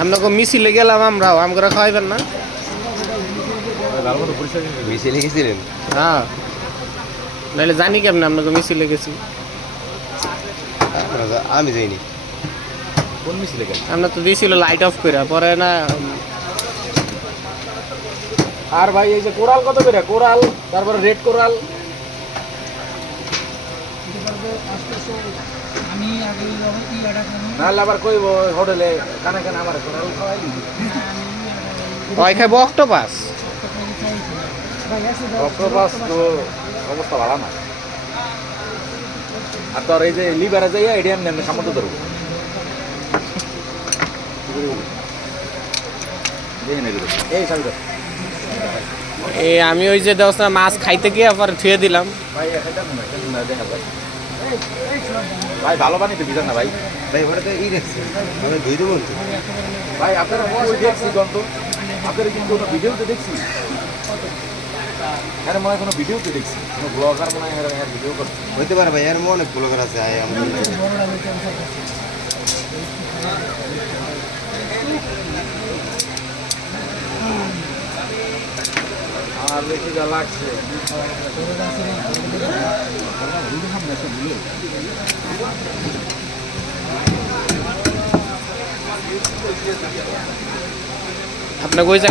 আপনাকে মিছিলে গেলাম আমরাও আমরা খাওয়াইবেন না? মিছিলে গেছিলেন? হ্যাঁ, নাহলে জানি কেমন আপনাকে মিছিলে গেছি। আমি যাইনি। কোন মিছিলে গেল? আমরা তো দিয়েছিল লাইট অফ করে পরে না। আর ভাই এই যে কোরাল কত করে? কোরাল তারপরে রেড কোরাল নাহলে আবার কই হোটেলে কানে কানে আমার কোরাল খাওয়াইলি। ওই খাইব অক্টোপাস। অক্টোপাস তো অবস্থা ভালো না। আর তোর এই যে লিভারে যাইয়া এডিএম নেমে সামন্ত ধরবো। এই সাল আমি ওই যে দোস্ত মাছ খাইতে গিয়ে আবার থুয়ে দিলাম। ভাই দেখা যায় ভাই ভালো বানি তো বিজান না ভাই। ভাই ওটা তো ই দেখছি, আমি ধুই দেবো তো। ভাই আপনারা ওই দেখছি গন্ত আপনারা কিন্তু কোনো ভিডিওতে দেখছি। হ্যাঁ মনে হয় কোনো ভিডিওতে দেখছি, কোনো ব্লগার মনে হয় হ্যাঁ ভিডিও করছে। হইতে পারে ভাই, আর অনেক ব্লগার আছে আমাদের। আমার বেশি যা লাগছে আপনাকে ওই জায়গায়